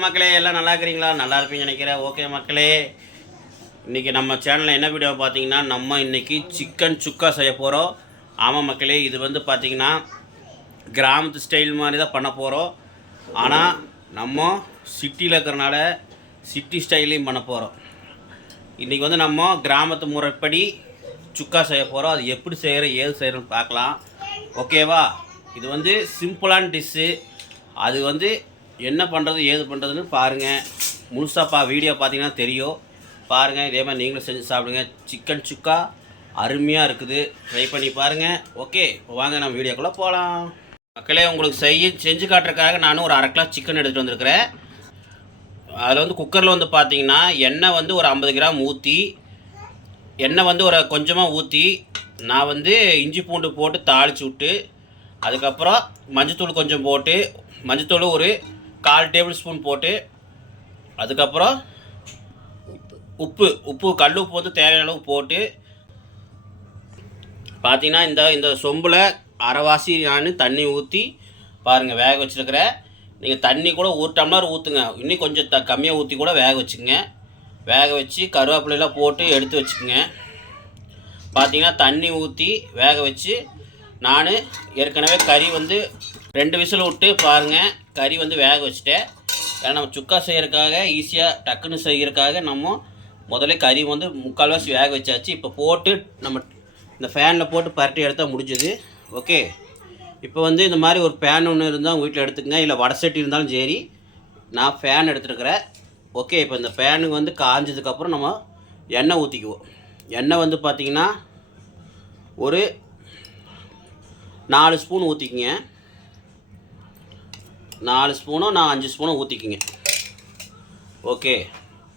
வணக்கம் மக்களே எல்லாம் நல்லா இருக்கிறீங்களா? நல்லா இருப்பீங்கன்னு நினைக்கிறேன். ஓகே மக்களே இன்றைக்கி நம்ம சேனலில் என்ன வீடியோ பார்த்தீங்கன்னா நம்ம இன்றைக்கி சிக்கன் சுக்கா செய்ய போகிறோம் ஆமாம் மக்களே இது வந்து பார்த்தீங்கன்னா கிராமத்து ஸ்டைல் மாதிரி தான் பண்ண போகிறோம் ஆனால் நம்ம சிட்டியில் இருக்கிறனால சிட்டி ஸ்டைலையும் பண்ண போகிறோம் இன்றைக்கி வந்து நம்ம கிராமத்து முறைப்படி சுக்கா செய்ய போகிறோம் அது எப்படி செய்கிறோம் ஏது செய்கிறோன்னு பார்க்கலாம். ஓகேவா இது வந்து சிம்பிளான டிஷ்ஷு அது வந்து என்ன பண்ணுறது ஏது பண்ணுறதுன்னு பாருங்கள் முழுசாக பா வீடியோ பார்த்தீங்கன்னா தெரியும். பாருங்கள் இதே மாதிரி நீங்களும் செஞ்சு சாப்பிடுங்க. சிக்கன் சுக்கா அருமையாக இருக்குது. ட்ரை பண்ணி பாருங்கள் ஓகே வாங்க நம்ம வீடியோக்குள்ளே போகலாம் மக்களே உங்களுக்கு செய்ய செஞ்சு காட்டுறதுக்காக நானும் ஒரு அரை கிலோ சிக்கன் எடுத்துகிட்டு வந்திருக்கிறேன். அதில் வந்து குக்கரில் வந்து பார்த்தீங்கன்னா எண்ணெய் வந்து ஒரு ஐம்பது கிராம் ஊற்றி எண்ணெய் வந்து ஒரு கொஞ்சமாக ஊற்றி நான் வந்து இஞ்சி பூண்டு போட்டு தாளித்து விட்டு அதுக்கப்புறம் மஞ்சத்தூள் கொஞ்சம் போட்டு மஞ்சத்தூள் ஒரு கால் டேபிள் ஸ்பூன் போட்டு அதுக்கப்புறம் உப்பு உப்பு கல் உப்பு வந்து தேவையான அளவு போட்டு பார்த்தீங்கன்னா இந்த இந்த சொம்பில் அரைவாசி நான் தண்ணி ஊற்றி பாருங்கள் வேக வச்சுருக்கிறேன் நீங்கள் தண்ணி கூட ஒரு டம்ளர் ஊற்றுங்க இன்னும் கொஞ்சம் த கம்மியாக ஊற்றி கூட வேக வச்சுங்க வேக வச்சு கருவேப்பிலையெல்லாம் போட்டு எடுத்து வச்சுக்கோங்க. பார்த்தீங்கன்னா தண்ணி ஊற்றி வேக வச்சு நான் ஏற்கனவே கறி வந்து ரெண்டு விசில் விட்டு பாருங்கள் கறி வந்து வேக வச்சுட்டேன். ஏன்னா நம்ம சுக்கா செய்கிறதுக்காக ஈஸியாக டக்குன்னு செய்கிறதுக்காக நம்ம முதல்ல கறி வந்து முக்கால்வாசி வேக வச்சாச்சு. இப்போ போட்டு நம்ம இந்த ஃபேனில் போட்டு பரட்டி எடுத்தால் முடிஞ்சுது. ஓகே இப்போ வந்து இந்த மாதிரி ஒரு ஃபேன் ஒன்று இருந்தால் உங்கள் வீட்டில் எடுத்துக்கங்க. இல்லை வடை சட்டி இருந்தாலும் சரி நான் ஃபேன் எடுத்துருக்கிறேன். ஓகே இப்போ இந்த ஃபேனுக்கு வந்து காஞ்சதுக்கப்புறம் நம்ம எண்ணெய் ஊற்றிக்குவோம் எண்ணெய் வந்து பார்த்திங்கன்னா ஒரு நாலு ஸ்பூன் ஊற்றிக்கிங்க நாலு ஸ்பூனோ நான் அஞ்சு ஸ்பூனும் ஊற்றிக்கிங்க ஓகே.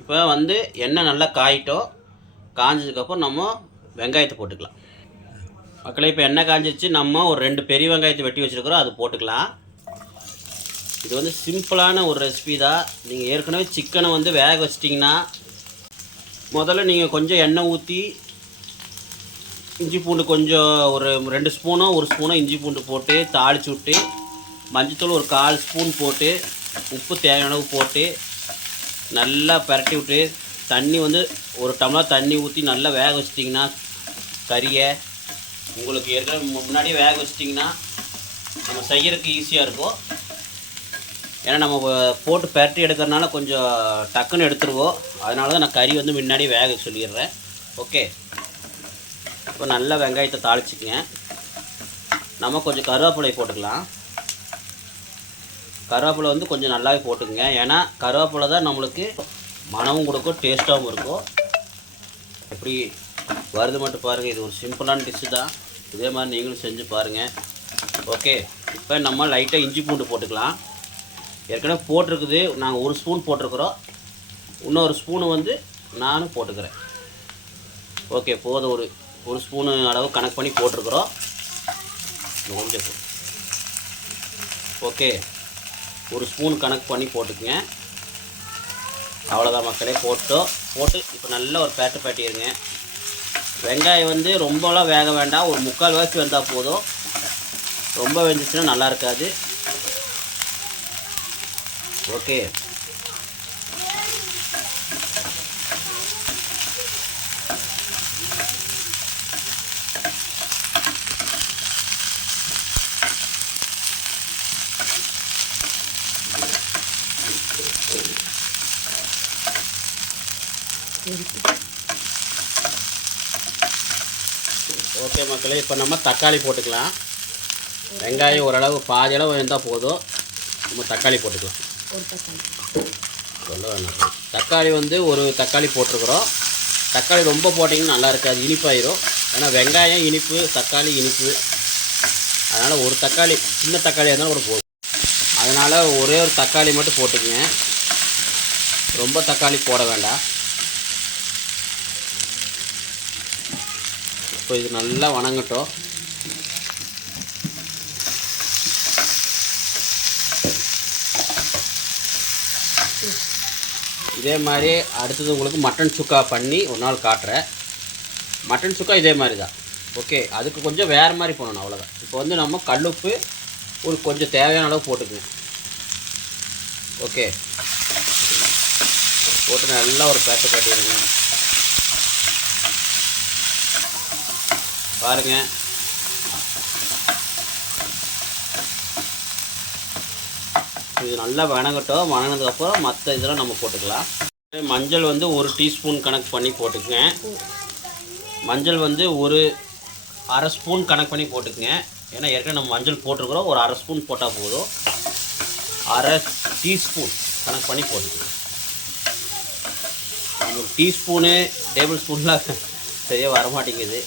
இப்போ வந்து எண்ணெய் நல்லா காயிட்டோ காஞ்சதுக்கப்புறம் நம்ம வெங்காயத்தை போட்டுக்கலாம். மக்களே இப்போ எண்ணெய் காஞ்சிருச்சு நம்ம ஒரு ரெண்டு பெரிய வெங்காயத்தை வெட்டி வச்சுருக்கிறோம் அது போட்டுக்கலாம். இது வந்து சிம்பிளான ஒரு ரெசிபி தான். நீங்கள் ஏற்கனவே சிக்கனை வந்து வேக வச்சிட்டிங்கன்னா முதல்ல நீங்கள் கொஞ்சம் எண்ணெய் ஊற்றி இஞ்சி பூண்டு கொஞ்சம் ஒரு ரெண்டு ஸ்பூனோ ஒரு ஸ்பூனோ இஞ்சி பூண்டு போட்டு தாளிச்சு விட்டு மஞ்சத்தூள் ஒரு கால் ஸ்பூன் போட்டு உப்பு தேவையான அளவு போட்டு நல்லா பரட்டி விட்டு தண்ணி வந்து ஒரு டம்ளர் தண்ணி ஊற்றி நல்லா வேக வச்சிட்டிங்கன்னா கறியை உங்களுக்கு ஏற்கனவே முன்னாடியே வேக வச்சிட்டிங்கன்னா நம்ம செய்கிறதுக்கு ஈஸியாக இருக்கும். ஏன்னா நம்ம போட்டு பரட்டி எடுக்கிறனால கொஞ்சம் டக்குன்னு எடுத்துருவோம். அதனால தான் நான் கறி வந்து முன்னாடியே வேக சொல்லிடுறேன். ஓகே. இப்போ நல்லா வெங்காயத்தை தாளிச்சிக்கங்க. நம்ம கொஞ்சம் கருவேப்பிலை போட்டுக்கலாம். கருவேப்பிலை வந்து கொஞ்சம் நல்லாவே போட்டுக்கங்க. ஏன்னா கருவேப்பிலை தான் நம்மளுக்கு மனமும் கொடுக்கும் டேஸ்ட்டாகவும் இருக்கும். எப்படி வருது மட்டும் பாருங்கள் இது ஒரு சிம்பிளான டிஷ்ஷு தான். இதே மாதிரி நீங்களும் செஞ்சு பாருங்கள் ஓகே இப்போ நம்ம லைட்டாக இஞ்சி பூண்டு போட்டுக்கலாம். ஏற்கனவே போட்டிருக்குது நாங்கள் ஒரு ஸ்பூன் போட்டிருக்கிறோம். இன்னொரு ஸ்பூனு வந்து நானும் போட்டுக்கிறேன். ஓகே போதும் ஒரு ஒரு ஸ்பூனு அளவு கணக்கு பண்ணி போட்டிருக்கிறோம். கொஞ்சம் ஓகே ஒரு ஸ்பூன் கணக்கு பண்ணி போட்டுக்குங்க. அவ்வளோதான் மக்களே போட்டோம் போட்டு இப்போ நல்ல ஒரு பேட்டு பேட்டிடுங்க வெங்காயம் வந்து ரொம்பலாம் வேக வேண்டாம். ஒரு முக்கால் வாய்க்கு வந்தால் போதும். ரொம்ப வெந்துச்சுன்னா நல்லா இருக்காது. ஓகே. ஓகே மக்களே இப்போ நம்ம தக்காளி போட்டுக்கலாம். வெங்காயம் ஓரளவு பாதி அளவு இருந்தால் போதும். நம்ம தக்காளி போட்டுக்கலாம். சொல்ல வேணாம். தக்காளி வந்து ஒரு தக்காளி போட்டிருக்கிறோம். தக்காளி ரொம்ப போட்டிங்கன்னா நல்லா இருக்காது இனிப்பாயிரும். ஏன்னா வெங்காயம் இனிப்பு தக்காளி இனிப்பு. அதனால் ஒரு தக்காளி சின்ன தக்காளியாக இருந்தாலும் கூட போதும். அதனால் ஒரே ஒரு தக்காளி மட்டும் போட்டுக்கங்க. ரொம்ப தக்காளி போட வேண்டாம். இப்போ இது நல்லா வணங்கட்டும். இதே மாதிரி அடுத்தது உங்களுக்கு மட்டன் சுக்கா பண்ணி ஒரு நாள் காட்டுறேன். மட்டன் சுக்கா இதே மாதிரி தான். ஓகே அதுக்கு கொஞ்சம் வேறு மாதிரி பண்ணணும் அவ்வளோதான் இப்போ வந்து நம்ம கல்லுப்பு ஒரு கொஞ்சம் தேவையான அளவு போட்டுக்கணும். ஓகே. போட்டு நல்லா ஒரு பேட்டை கட்டிடுங்க. பாருங்க. இது நல்லா வணங்கட்டும். வணங்கினதுக்கப்புறம் மற்ற இதெல்லாம் நம்ம போட்டுக்கலாம். மஞ்சள் வந்து ஒரு டீஸ்பூன் கணக்கு பண்ணி போட்டுக்கங்க. மஞ்சள் வந்து ஒரு அரை ஸ்பூன் கணக்கு பண்ணி போட்டுக்குங்க. ஏன்னா ஏற்கனவே நம்ம மஞ்சள் போட்டிருக்கிறோம். ஒரு அரை ஸ்பூன் போட்டால் போதும். அரை டீஸ்பூன் கணக்கு பண்ணி போட்டுக்குங்க. நமக்கு டீஸ்பூனு டேபிள் ஸ்பூன்லாம் சரியாக வரமாட்டேங்குது.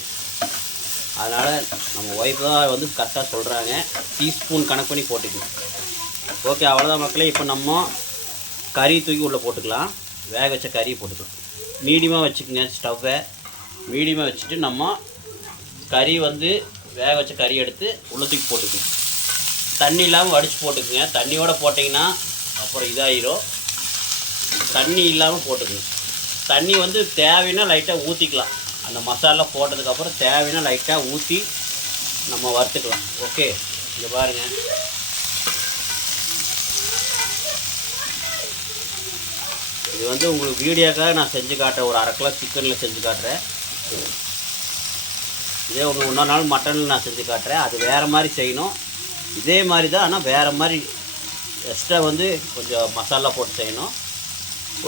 அதனால் நம்ம ஒய்ஃப் தான் வந்து கரெக்டாக சொல்கிறாங்க டீஸ்பூன் கணக்கு பண்ணி போட்டுக்கணும். ஓகே அவ்வளோதான் மக்களே. இப்போ நம்ம கறி தூக்கி உள்ளே போட்டுக்கலாம். வேக வச்ச கறியை போட்டுக்கலாம். மீடியமாக வச்சுக்கோங்க ஸ்டவ்வை மீடியமாக வச்சுட்டு நம்ம கறி வந்து வேக வச்ச கறி எடுத்து உள்ள தூக்கி போட்டுக்கணும். தண்ணி இல்லாமல் வடித்து போட்டுக்குங்க. தண்ணியோடு போட்டிங்கன்னா அப்புறம் இதாகிடும் தண்ணி இல்லாமல் போட்டுக்கணும். தண்ணி வந்து தேவைன்னா லைட்டாக ஊற்றிக்கலாம் அந்த மசாலா போட்டதுக்கப்புறம் தேவைன்னா லைட்டாக ஊற்றி நம்ம வறுத்துக்கலாம். ஓகே இங்கே பாருங்கள் இது வந்து உங்களுக்கு வீடியோக்காக நான் செஞ்சு காட்டுறேன். ஒரு அரை கிலோ சிக்கனில் செஞ்சு காட்டுறேன். இதே ஒன்று இன்னொரு நாள் மட்டனில் நான் செஞ்சு காட்டுறேன். அது வேறு மாதிரி செய்யணும். இதே மாதிரி தான் ஆனால் வேறு மாதிரி எக்ஸ்ட்ரா வந்து கொஞ்சம் மசாலா போட்டு செய்யணும்.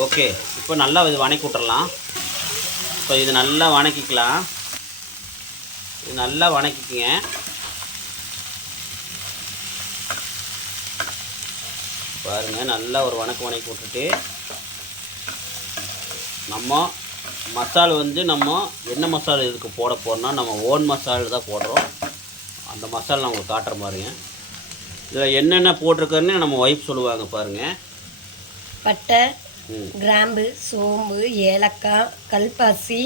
ஓகே இப்போ நல்லா இது வணக்கி விட்டுறலாம் இப்போ இது நல்லா வணக்கிக்கலாம். இது நல்லா வணக்கிக்குங்க. பாருங்கள் நல்லா ஒரு வணக்கம் வணக்கி விட்டுட்டு நம்ம மசால் வந்து நம்ம என்ன மசாலா இதுக்கு போட போகிறோம்னா நம்ம ஓன் மசாலா தான் போடுறோம். அந்த மசாலா நான் உங்களுக்கு காட்டுற பாருங்க இதில் என்னென்ன போட்டிருக்கேன்னு நம்ம ஒய்ஃப் சொல்லுவாங்க பாருங்கள் பட்டை கிராம்பு சோம்பு ஏலக்காய் கல்பாசி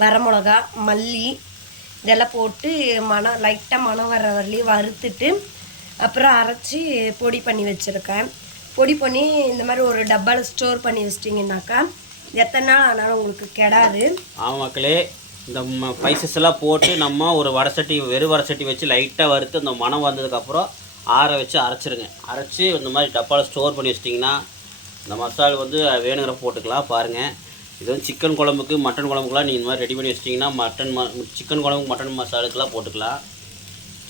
வரமிளகா மல்லி இதெல்லாம் போட்டு மணம் லைட்டாக மணம் வர்ற வரலையும் வறுத்துட்டு அப்புறம் அரைச்சி பொடி பண்ணி வச்சுருக்கேன். பொடி பண்ணி இந்த மாதிரி ஒரு டப்பாவில் ஸ்டோர் பண்ணி வச்சிட்டிங்கனாக்கா எத்தனை நாள் ஆனாலும் உங்களுக்கு கெடாது. ஆமாம் மக்களே இந்த ஸ்பைசஸ் எல்லாம் போட்டு நம்ம ஒரு வடசட்டி வெறும் வடை சட்டி வச்சு லைட்டாக வறுத்து அந்த மணம் வந்ததுக்கப்புறம் ஆற வச்சு அரைச்சிருங்க. அரைச்சி இந்த மாதிரி டப்பாவில் ஸ்டோர் பண்ணி வச்சிட்டிங்கன்னா இந்த மசாலா வந்து வேணுங்கிற போட்டுக்கலாம் பாருங்கள் இது வந்து சிக்கன் குழம்புக்கு மட்டன் குழம்புக்குலாம் நீங்கள் இந்த மாதிரி ரெடி பண்ணி வச்சிட்டிங்கன்னா மட்டன் ம சிக்கன் குழம்புக்கு மட்டன் மசாலுக்கெலாம் போட்டுக்கலாம்.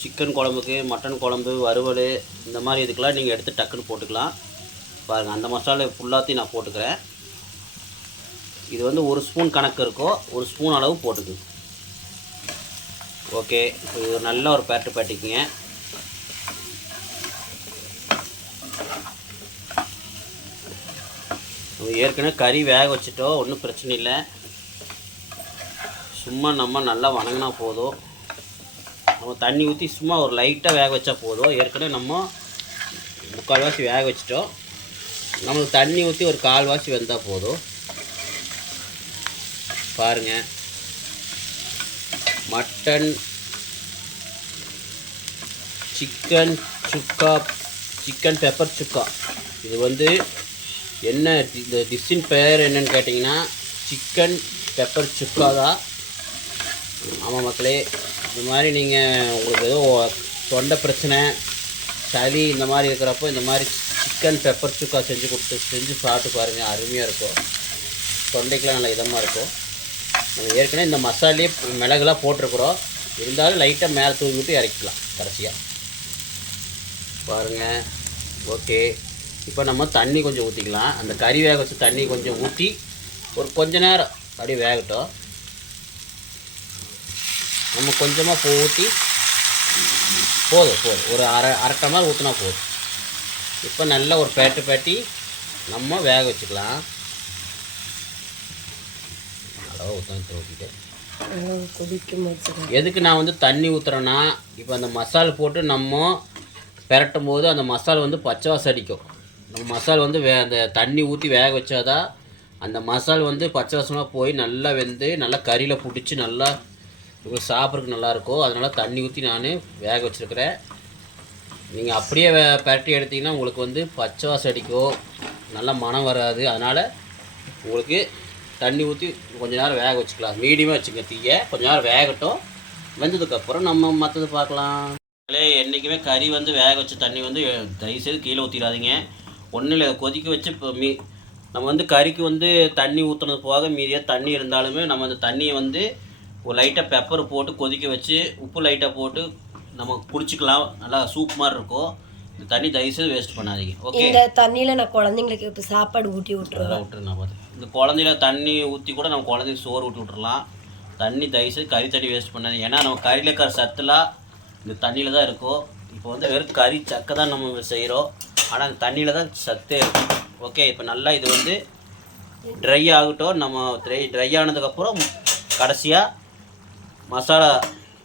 சிக்கன் குழம்புக்கு மட்டன் குழம்பு வறுவல் இந்த மாதிரி இதுக்கெல்லாம் நீங்கள் எடுத்து டக்குன்னு போட்டுக்கலாம். பாருங்கள் அந்த மசாலா ஃபுல்லாத்தையும் நான் போட்டுக்கிறேன். இது வந்து ஒரு ஸ்பூன் கணக்கு இருக்கோ ஒரு ஸ்பூன் அளவு போட்டுக்கு ஓகே இது நல்ல ஒரு பேட்டு பேட்டிக்குங்க ஏற்கனவே கறி வேக வச்சுட்டோம் ஒன்றும் பிரச்சனை இல்லை. சும்மா நம்ம நல்லா வணங்கினா போதும். நம்ம தண்ணி ஊற்றி சும்மா ஒரு லைட்டாக வேக வச்சா போதும். ஏற்கனவே நம்ம முக்கால்வாசி வேக வச்சிட்டோம். நம்மளுக்கு தண்ணி ஊற்றி ஒரு கால்வாசி வந்தால் போதும். பாருங்கள் mutton chicken chukka chicken pepper chukka. இது வந்து என்ன இந்த டிஷ்ஷின் பெயர் என்னன்னு கேட்டிங்கன்னா சிக்கன் பெப்பர் சுக்கா தான். ஆமாம் மக்களே இந்த மாதிரி நீங்கள் உங்களுக்கு ஏதோ தொண்டை பிரச்சனை சளி இந்த மாதிரி இருக்கிறப்போ இந்த மாதிரி சிக்கன் பெப்பர் சுக்கா செஞ்சு கொடுத்து செஞ்சு சாப்பிட்டு பாருங்கள் அருமையாக இருக்கும். தொண்டைக்கெலாம் நல்லா இதமாக இருக்கும். நம்ம ஏற்கனவே இந்த மசாலே மிளகுலாம் போட்டிருக்கிறோம். இருந்தாலும் லைட்டாக மேலே தூவி விட்டு இறக்கிக்கலாம் கடைசியாக பாருங்கள் ஓகே இப்போ நம்ம தண்ணி கொஞ்சம் ஊற்றிக்கலாம் அந்த கறி வேக வச்சு தண்ணி கொஞ்சம் ஊற்றி ஒரு கொஞ்ச நேரம் அப்படியே வேகட்டும். நம்ம கொஞ்சமாக பூ ஊற்றி போதும் போதும். ஒரு அரை அரை டம்ளர் ஊற்றினா போதும். இப்போ நல்லா ஒரு பேட்டு பேட்டி நம்ம வேக வச்சுக்கலாம். அளவாக ஊற்றிட்டு எதுக்கு நான் வந்து தண்ணி ஊற்றுறேன்னா இப்போ அந்த மசால் போட்டு நம்ம பெரட்டும் போது அந்த மசால் வந்து பச்சை வாசம் அடிக்கும். நம்ம மசால் வந்து வே அந்த தண்ணி ஊற்றி வேக வச்சாதான் அந்த மசால் வந்து பச்சை வாசமாக போய் நல்லா வெந்து நல்லா கறியில் பிடிச்சி நல்லா உங்களுக்கு சாப்பிட்றதுக்கு நல்லாயிருக்கும் அதனால் தண்ணி ஊற்றி நான் வேக வச்சுருக்கிறேன். நீங்கள் அப்படியே வே எடுத்திங்கன்னா எடுத்தீங்கன்னா உங்களுக்கு வந்து பச்சை வாசம் அடிக்கும் நல்லா மனம் வராது. அதனால் உங்களுக்கு தண்ணி ஊற்றி கொஞ்சம் நேரம் வேக வச்சுக்கலாம். மீடியமாக வச்சுங்க தீயை. கொஞ்சம் நேரம் வேகட்டும். வெந்ததுக்கப்புறம் நம்ம மற்றது பார்க்கலாம். என்றைக்குமே கறி வந்து வேக வச்ச தண்ணி வந்து தயவுசெய்து கீழே ஊற்றிடாதீங்க ஒன்றும் இல்லை கொதிக்க வச்சு இப்போ மீ நம்ம வந்து கறிக்கு வந்து தண்ணி ஊற்றுனது போக மீதியாக தண்ணி இருந்தாலுமே நம்ம அந்த தண்ணியை வந்து ஒரு லைட்டாக பெப்பர் போட்டு கொதிக்க வச்சு உப்பு லைட்டாக போட்டு நம்ம குடிச்சிக்கலாம். நல்லா சூப் மாதிரி இருக்கும். இந்த தண்ணி தயவுசெய்து வேஸ்ட் பண்ணாதீங்க. ஓகே இந்த தண்ணியில் நான் குழந்தைங்களுக்கு இப்போ சாப்பாடு ஊட்டி விட்டுருவேன். அதெல்லாம் விட்டுரு நான் பார்த்து இந்த குழந்தையில தண்ணி ஊற்றி கூட நம்ம குழந்தைக்கு சோறு ஊட்டி விட்டுறலாம். தண்ணி தயவுசெய்து கறி தண்ணி வேஸ்ட் பண்ணாதீங்க. ஏன்னா நம்ம கறியில் இருக்கிற சத்துலாம் இந்த தண்ணியில் தான் இருக்கும். இப்போ வந்து வெறும் கறி சக்கை தான் நம்ம செய்கிறோம் ஆனால் அந்த தண்ணியில் தான் சத்தே. இருக்கும் ஓகே இப்போ நல்லா இது வந்து ட்ரை ஆகட்டும். நம்ம ட்ரை ட்ரை ஆனதுக்கப்புறம் கடைசியாக மசாலா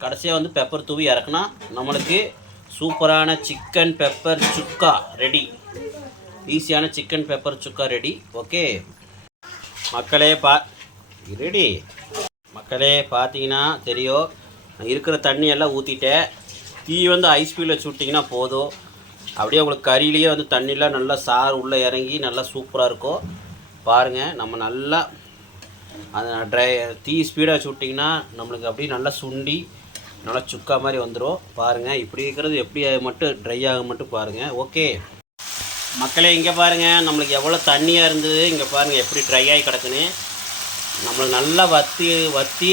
கடைசியாக வந்து பெப்பர் தூவி இறக்குனா நம்மளுக்கு சூப்பரான சிக்கன் பெப்பர் சுக்கா ரெடி ஈஸியான chicken pepper chukka ready okay மக்களே பா ரெடி மக்களே பார்த்தீங்கன்னா தெரியும். இருக்கிற தண்ணியெல்லாம் ஊற்றிட்டேன் தீ வந்து ஐஸ் ஸ்பீடில் சுட்டிங்கன்னா போதும். அப்படியே உங்களுக்கு கறியிலேயே வந்து தண்ணிலாம் நல்லா சாறு உள்ளே இறங்கி நல்லா சூப்பராக இருக்கும். பாருங்கள் நம்ம நல்லா அந்த ட்ரை தீ ஸ்பீடாக வச்சு விட்டிங்கன்னா நம்மளுக்கு அப்படியே நல்லா சுண்டி நல்லா சுக்கா மாதிரி வந்துடும் பாருங்கள் இப்படி இருக்கிறது எப்படி மட்டும் ட்ரை ஆக மட்டும் பாருங்கள் ஓகே மக்களே இங்கே பாருங்கள் நம்மளுக்கு எவ்வளோ தண்ணியாக இருந்தது. இங்கே பாருங்கள் எப்படி ட்ரை ஆகி கிடக்குன்னு. நம்மளுக்கு நல்லா வத்தி வத்தி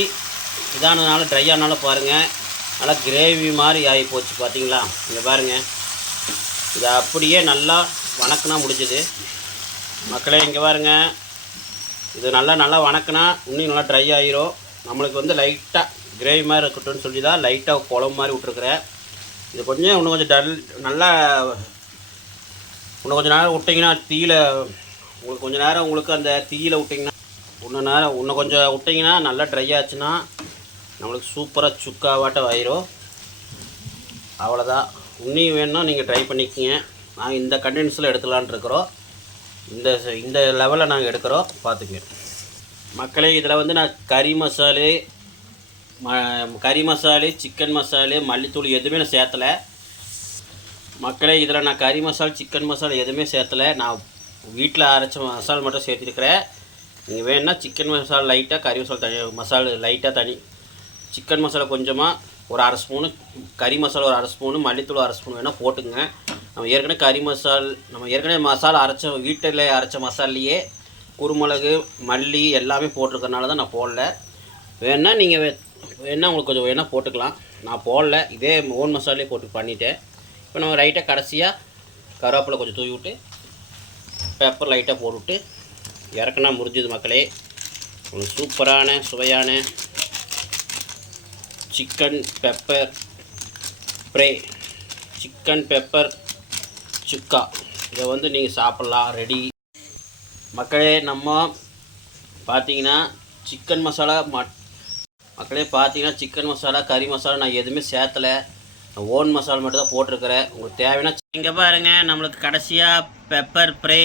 இதானதுனால ட்ரை ஆனாலும் பாருங்கள் நல்லா கிரேவி மாதிரி ஆகி போச்சு பார்த்தீங்களா இங்கே பாருங்கள் இதை அப்படியே நல்லா வணக்கினா முடிஞ்சுது. மக்களே இங்கே பாருங்க. இது நல்லா நல்லா வணக்கினா இன்னும் நல்லா ட்ரை ஆகிரும் நம்மளுக்கு வந்து லைட்டாக கிரேவி மாதிரி இருக்கட்டும்னு சொல்லி தான் லைட்டாக குழம்பு மாதிரி விட்ருக்குறேன் இது கொஞ்சம் இன்னும் கொஞ்சம் டல் நல்லா இன்னும் கொஞ்சம் நேரம் விட்டிங்கன்னா தீயில் உங்களுக்கு கொஞ்சம் நேரம் உங்களுக்கு அந்த தீயில் விட்டிங்கன்னா இன்னும் நேரம் இன்னும் கொஞ்சம் விட்டிங்கன்னா நல்லா ட்ரை ஆச்சுன்னா நம்மளுக்கு சூப்பராக சுக்காவாட்டம் ஆயிரும் அவ்வளோதான் இன்னும் வேணும்னா நீங்கள் ட்ரை பண்ணிக்கோங்க. நாங்கள் இந்த கண்டென்ஸில் எடுக்கலான் இருக்கிறோம். இந்த இந்த லெவலில் நாங்கள் எடுக்கிறோம். பார்த்துங்க மக்களே இதில் வந்து நான் கறி மசாலு ம கறி மசாலு சிக்கன் மசாலு மல்லித்தூள் எதுவுமே நான் சேர்த்தலை. மக்களே இதில் நான் கறி மசால் சிக்கன் மசாலா எதுவுமே சேர்த்தலை. நான் வீட்டில் அரைச்ச மசாலா மட்டும் சேர்த்துருக்கிறேன். நீங்கள் வேணும்னா சிக்கன் மசாலா லைட்டாக கறி மசாலா தனி மசாலா லைட்டாக தனி. சிக்கன் மசாலா கொஞ்சமாக ஒரு அரை ஸ்பூனு கறி மசாலா ஒரு அரை ஸ்பூனு மல்லித்தூள் அரை ஸ்பூன் வேணால் போட்டுங்க நம்ம ஏற்கனவே கறி மசால் நம்ம ஏற்கனவே மசாலா அரைச்ச வீட்டில் அரைச்ச மசாலையே குருமிளகு மல்லி எல்லாமே போட்டிருக்கறனால தான் நான் போடல. வேணால் நீங்கள் வேணால் உங்களுக்கு கொஞ்சம் வேணால் போட்டுக்கலாம். நான் போடல. இதே ஓன் மசாலே போட்டு பண்ணிட்டேன். இப்போ நம்ம லைட்டாக கடைசியாக கருவேப்பிலை கொஞ்சம் தூவி விட்டு பெப்பர் லைட்டாக போட்டுவிட்டு இறக்குனா முடிஞ்சது மக்களே. ஒரு சூப்பரான சுவையான chicken pepper fry chicken pepper chukka இதை வந்து நீங்கள் சாப்பிட்லாம் ரெடி மக்களே நம்ம பார்த்தீங்கன்னா சிக்கன் மசாலா மட் மக்களே பார்த்தீங்கன்னா சிக்கன் மசாலா கறி மசாலா நான் எதுவுமே சேர்த்தலை. ஓன் மசாலா மட்டும் தான் போட்டிருக்கிறேன். உங்களுக்கு தேவைன்னா இங்கே பாருங்க நம்மளுக்கு கடைசியாக பெப்பர் ப்ரே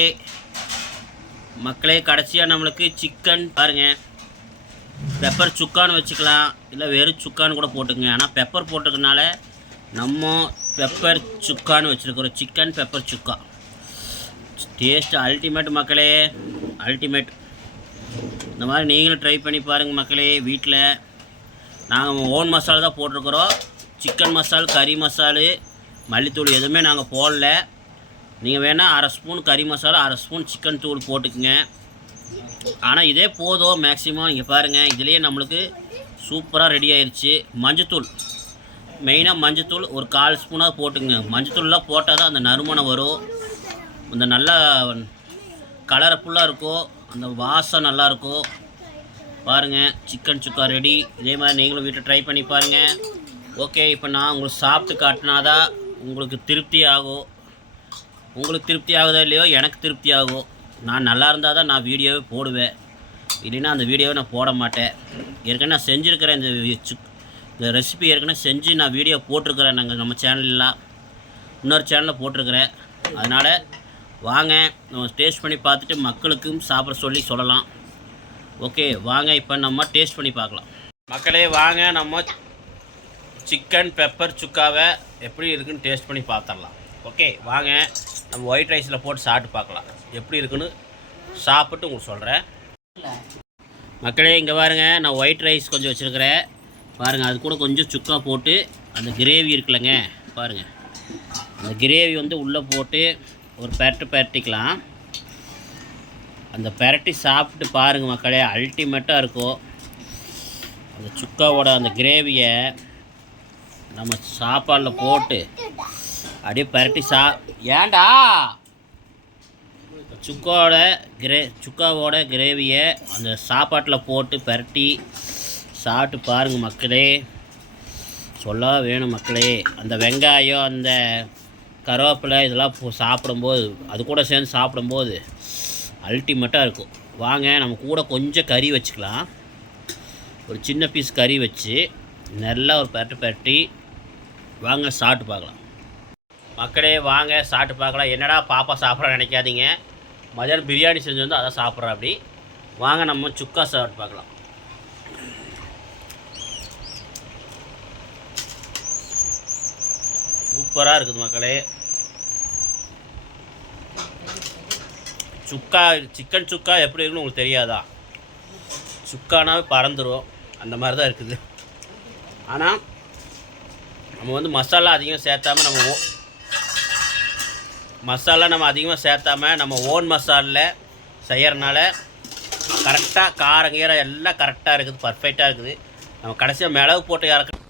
மக்களே கடைசியாக நம்மளுக்கு சிக்கன் பாருங்கள் பெப்பர் சுக்கான்னு வச்சுக்கலாம். இல்லை வெறும் சுக்கான்னு கூட போட்டுக்கங்க. ஆனால் பெப்பர் போட்டுக்கனால நம்ம பெப்பர் சுக்கான்னு வச்சுருக்கிறோம். Chicken pepper chukka. Taste ultimate மக்களே. அல்டிமேட் இந்த மாதிரி நீங்களும் ட்ரை பண்ணி பாருங்கள் மக்களே வீட்டில் நாங்கள் ஓன் மசாலா தான் போட்டிருக்கிறோம். சிக்கன் மசால் கறி மசாலு மல்லித்தூள் எதுவுமே நாங்கள் போடல. நீங்கள் வேணால் அரை ஸ்பூன் கறி மசாலா அரை ஸ்பூன் சிக்கன் தூள் போட்டுக்குங்க. ஆனால் இதே போதும் மேக்ஸிமம் இங்கே பாருங்கள் இதுலேயே நம்மளுக்கு சூப்பராக ரெடி ஆயிடுச்சு மஞ்சத்தூள். மெயினாக மஞ்சத்தூள் ஒரு கால் ஸ்பூனாக போட்டுங்க மஞ்சத்தூள்லாம் போட்டால் தான் அந்த நறுமணம் வரும். இந்த நல்லா கலர்ஃபுல்லாக இருக்கும் அந்த வாசம் நல்லா இருக்கும் பாருங்கள் சிக்கன் சுக்கா ரெடி இதே மாதிரி நீங்களும் வீட்டை ட்ரை பண்ணி பாருங்கள் ஓகே இப்போ நான் உங்களுக்கு சாப்பிட்டு காட்டினாதான் உங்களுக்கு திருப்தி ஆகும். உங்களுக்கு திருப்தி ஆகுதோ இல்லையோ எனக்கு திருப்தி ஆகும். நான் நல்லா இருந்தால் தான் நான் வீடியோவே போடுவேன். இல்லைன்னா அந்த வீடியோவை நான் போட மாட்டேன். ஏற்கனவே நான் செஞ்சுருக்கிறேன் இந்த சுக் இந்த ரெசிபி ஏற்கனவே செஞ்சு நான் வீடியோ போட்டிருக்கிறேன் நாங்கள் நம்ம சேனல்லாம். இன்னொரு சேனலில் போட்டிருக்கிறேன். அதனால் வாங்க நம்ம டேஸ்ட் பண்ணி பார்த்துட்டு மக்களுக்கும் சாப்பிட சொல்லி சொல்லலாம். ஓகே வாங்க இப்போ நம்ம டேஸ்ட் பண்ணி பார்க்கலாம். மக்களே வாங்க நம்ம சிக்கன் பெப்பர் சுக்காவை எப்படி இருக்குன்னு டேஸ்ட் பண்ணி பார்த்துடலாம். ஓகே வாங்க. நம்ம ஒயிட் ரைஸில் போட்டு சாப்பிட்டு பார்க்கலாம். எப்படி இருக்குன்னு சாப்பிட்டு உங்களுக்கு சொல்கிறேன் மக்களே இங்கே பாருங்கள் நான் ஒயிட் ரைஸ் கொஞ்சம் வச்சுருக்கிறேன். பாருங்கள் அது கூட கொஞ்சம் சுக்கா போட்டு அந்த கிரேவி இருக்குல்லங்க பாருங்கள் அந்த கிரேவி வந்து உள்ளே போட்டு ஒரு பெரட்டு பெரட்டிக்கலாம். அந்த பெரட்டி சாப்பிட்டு பாருங்கள் மக்களே அல்டிமேட்டாக இருக்கும் அந்த சுக்காவோட அந்த கிரேவியை நம்ம சாப்பாடில் போட்டு அப்படியே பரட்டி சா ஏண்டா சுக்காவோட கிரே சுக்காவோட கிரேவியை அந்த சாப்பாட்டில் போட்டு பரட்டி சாப்பிட்டு பாருங்கள் மக்களே. சொல்ல வேணும் மக்களே. அந்த வெங்காயம் அந்த கருவேப்பிலை இதெல்லாம் சாப்பிடும்போது அது கூட சேர்ந்து சாப்பிடும்போது அல்டிமேட்டாக இருக்கும். வாங்க நம்ம கூட கொஞ்சம் கறி வச்சுக்கலாம். ஒரு சின்ன பீஸ் கறி வச்சு நல்லா ஒரு பெரட்டு பரட்டி வாங்க சாப்பிட்டு பார்க்கலாம். மக்களே வாங்க சாப்பிட்டு பார்க்கலாம். என்னடா பாப்பா சாப்பிட்ற நினைக்காதீங்க. மதியானம் பிரியாணி செஞ்சு வந்து அதை சாப்பிட்றோம் அப்படி. வாங்க நம்ம சுக்கா சாப்பிட்டு பார்க்கலாம். சூப்பராக இருக்குது மக்களே. சுக்கா சிக்கன் சுக்கா எப்படி இருக்குன்னு உங்களுக்கு தெரியாதா? சுக்கானாவே பறந்துடும் அந்த மாதிரி தான் இருக்குது. ஆனால் நம்ம வந்து மசாலா அதிகம் சேர்த்தாம நம்ம மசாலா நம்ம அதிகமாக சேர்த்தாம நம்ம ஓன் மசாலில் செய்கிறனால கரெக்டாக காரம் கீரம் எல்லாம் கரெக்டாக இருக்குது பர்ஃபெக்டாக இருக்குது. நம்ம கடைசியாக மிளகு போட்டு இறக்க